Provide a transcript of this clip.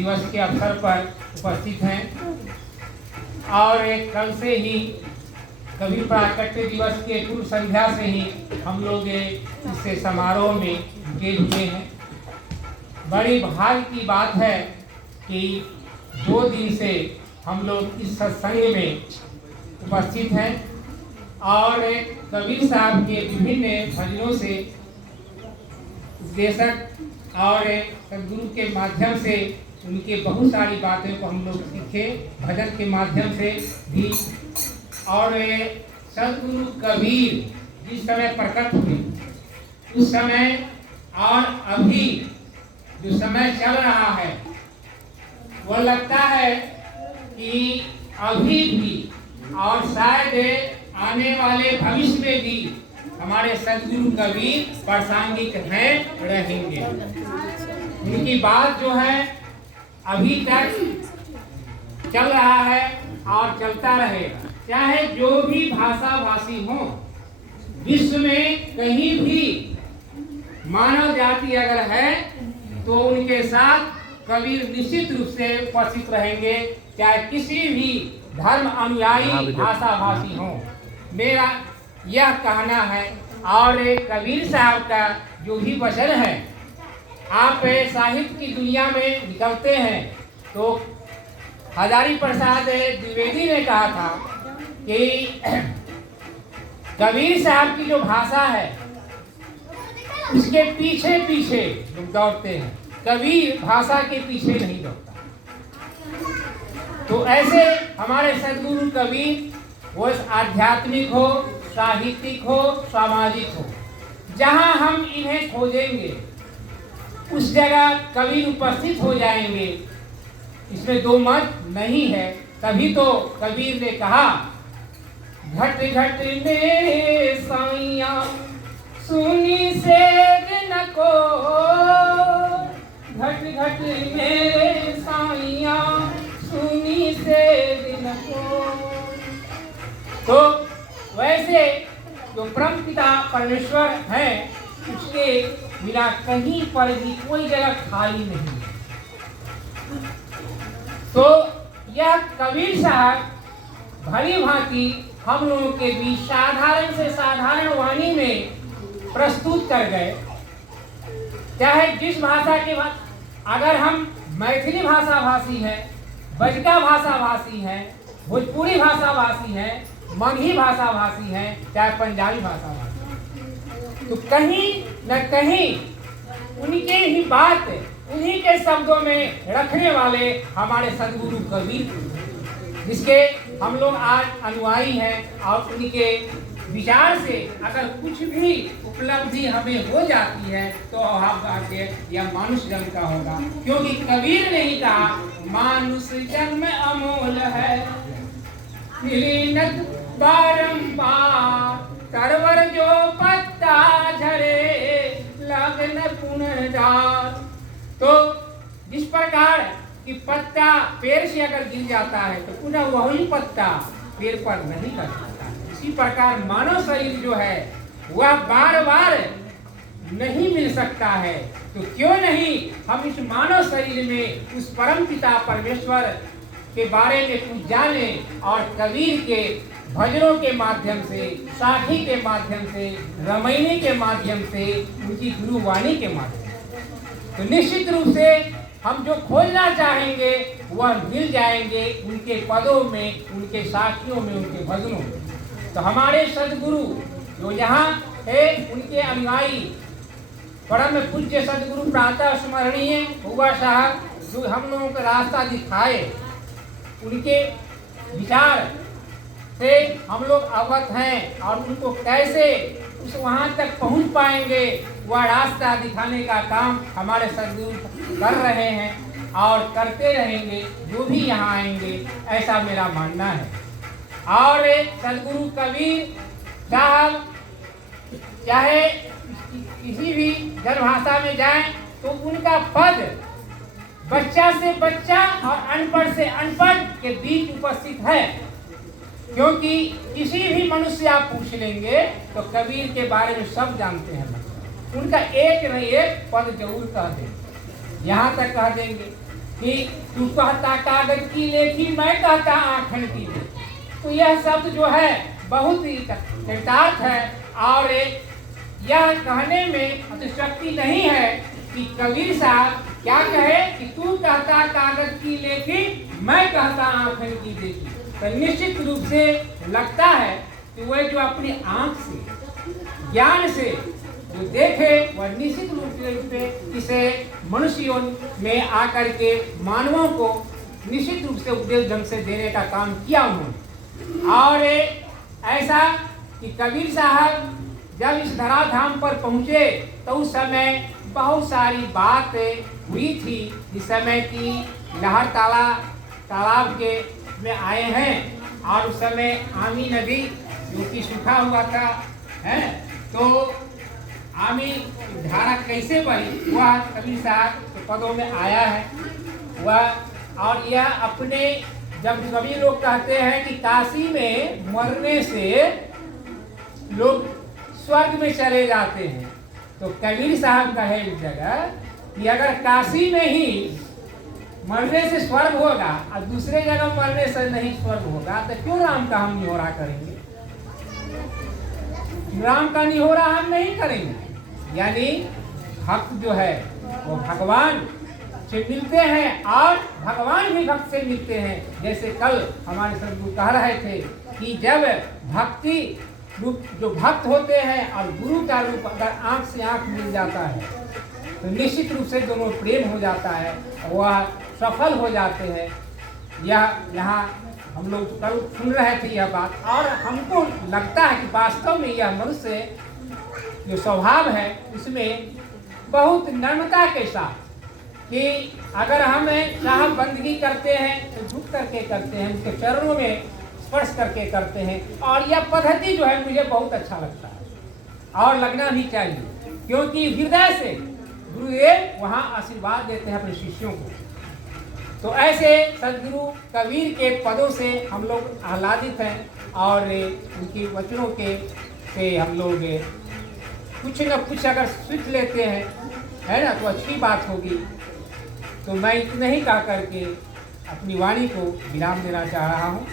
दिवस के अवसर पर उपस्थित हैं और एक कल से ही कवि प्राकट्य दिवस के पूर्व संध्या से ही हम लोग इससे समारोह में जुटे हुए हैं। बड़ी भाग्य की बात है कि 2 दिन से हम लोग इस सत्संग में उपस्थित हैं और कबीर साहब के विभिन्न भजनों से उपदेशक और सदगुरु के माध्यम से उनके बहुत सारी बातें को हम लोग सीखे, भजन के माध्यम से भी। और सदगुरु कबीर जिस समय प्रकट हुए उस समय और अभी जो समय चल रहा है वो लगता है कि अभी भी और शायद आने वाले भविष्य में भी हमारे सदगुरु कबीर प्रासंगिक हैं, रहेंगे। उनकी बात जो है अभी तक चल रहा है और चलता रहेगा। चाहे जो भी भाषा भाषी हो, विश्व में कहीं भी मानव जाति अगर है तो उनके साथ कबीर निश्चित रूप से उपस्थित रहेंगे, चाहे किसी भी धर्म अनुयायी भाषा भाषी हो। मेरा यह कहना है। और कबीर साहब का जो भी वचन है, आप साहित्य की दुनिया में निकलते हैं तो हजारी प्रसाद द्विवेदी ने कहा था कि कबीर साहब की जो भाषा है उसके पीछे पीछे लोग दौड़ते हैं, कबीर भाषा के पीछे नहीं दौड़ता। तो ऐसे हमारे सदगुरु कबीर वो आध्यात्मिक हो, साहित्यिक हो, सामाजिक हो, जहां हम इन्हें खोजेंगे उस जगह कबीर उपस्थित हो जाएंगे, इसमें दो मत नहीं है। तभी तो कबीर ने कहा, घट घट मेरे साइया सुनी से न को, घट घट मेरे साइया सुनी से न को। तो वैसे जो परम पिता परमेश्वर हैं उसके बिना कहीं पर भी कोई जगह खाली नहीं। तो यह कबीर साहब भली भांति हम लोगों के बीच साधारण से साधारण वाणी में प्रस्तुत कर गए। चाहे जिस भाषा के अगर हम मैथिली भाषा भाषी हैं, बजका भाषा भाषी हैं, भोजपुरी भाषा भाषी हैं, मगही भाषा भाषी हैं, चाहे पंजाबी भाषा भाषी, तो कहीं न कहीं उनके ही बात उन्हीं के शब्दों में रखने वाले हमारे सदगुरु कबीर, जिसके हम लोग आज अनुयायी हैं। और उनके विचार से अगर कुछ भी उपलब्धि हमें हो जाती है तो यह मानुष जन्म का होगा, क्योंकि कबीर ने ही कहा मानुष जन्म अमोल है, मिलिनत बारंबार, तरवर जो पत्ता झरे लगन पुनर्जार। तो जिस प्रकार कि पत्ता पेड़ से अगर गिर जाता है तो पुनः वही पत्ता पेड़ पर नहीं लग सकता, इसी प्रकार मानव शरीर जो है वह बार बार नहीं मिल सकता है। तो क्यों नहीं हम इस मानव शरीर में उस परम पिता परमेश्वर के बारे में कुछ जाने और कबीर के भजनों के माध्यम से, साखी के माध्यम से, रमैनी के माध्यम से, उनकी गुरुवाणी के माध्यम से, तो निश्चित रूप से हम जो खोजना चाहेंगे वह मिल जाएंगे उनके पदों में, उनके साखियों में, उनके भजनों में। तो हमारे सदगुरु जो यहाँ है उनके अनुयायी परम पूज्य सदगुरु प्रातः स्मरणीय हुआ साहब जो हम लोगों को रास्ता दिखाए, उनके विचार से हम लोग अवगत हैं और उनको कैसे उस वहाँ तक पहुँच पाएंगे वह रास्ता दिखाने का काम हमारे सदगुरु कर रहे हैं और करते रहेंगे, जो भी यहाँ आएंगे, ऐसा मेरा मानना है। और सदगुरु कबीर साहब चाहे किसी भी जनभाषा में जाएं तो उनका पद बच्चा से बच्चा और अनपढ़ से अनपढ़ के बीच उपस्थित है, क्योंकि किसी भी मनुष्य से आप पूछ लेंगे तो कबीर के बारे में सब जानते हैं। उनका एक न एक पद जरूर कह देंगे, यहाँ तक कह देंगे कि तू कहता कागज की लेखी, मैं कहता आखन की लेखी। तो यह शब्द जो है बहुत ही चरितार्थ है और यह कहने में अतिशक्ति नहीं है कि कबीर साहब क्या कहे कि तू कहता कागज की लेखी, मैं कहता आंखन की देखी। तो निश्चित रूप से लगता है कि वह जो अपनी आंख से ज्ञान से जो देखे वह निश्चित रूप से इसे मनुष्यों में आकर के मानवों को निश्चित रूप से उपदेश ढंग से देने का काम किया उन्होंने। और ऐसा कि कबीर साहब जब इस धराधाम पर पहुँचे तो उस समय बहुत सारी बातें हुई थी। इस समय की लहर तालाब के में आए हैं और उस समय आमी नदी जो कि सूखा हुआ था है, तो आमी धारा कैसे बही वह कबीर साहब के पदों में आया है वह। और यह अपने जब सभी लोग कहते हैं कि काशी में मरने से लोग स्वर्ग में चले जाते हैं, तो कबीर साहब कहे इस जगह कि अगर काशी में ही मरने से स्वर्ग होगा और दूसरे जगह मरने से नहीं स्वर्ग होगा तो क्यों राम का हम निहोरा करेंगे? राम का निहोरा हम नहीं करेंगे। यानी भक्त जो है वो भगवान से मिलते हैं और भगवान भी भक्त से मिलते हैं। जैसे कल हमारे सदगुरु कह रहे थे कि जब भक्ति रूप जो भक्त होते हैं और गुरु का रूप अगर आंख से आंख मिल जाता है तो निश्चित रूप से दोनों प्रेम हो जाता है, वह सफल हो जाते हैं। यह यहाँ हम लोग कल सुन रहे थे यह बात, और हमको लगता है कि वास्तव में यह मनुष्य जो स्वभाव है उसमें बहुत नम्रता के साथ कि अगर हम साहब बंदगी करते हैं तो झुक करके करते हैं, उसके चरणों में स्पर्श करके करते हैं। और यह पद्धति जो है मुझे बहुत अच्छा लगता है और लगना भी चाहिए, क्योंकि हृदय से गुरुदेव वहाँ आशीर्वाद देते हैं अपने शिष्यों को। तो ऐसे सदगुरु कबीर के पदों से हम लोग आह्लादित हैं और उनके वचनों के से हम लोग कुछ न कुछ अगर सीख लेते हैं है ना तो अच्छी बात होगी। तो मैं इतना ही कह करके अपनी वाणी को विराम देना चाह रहा हूँ।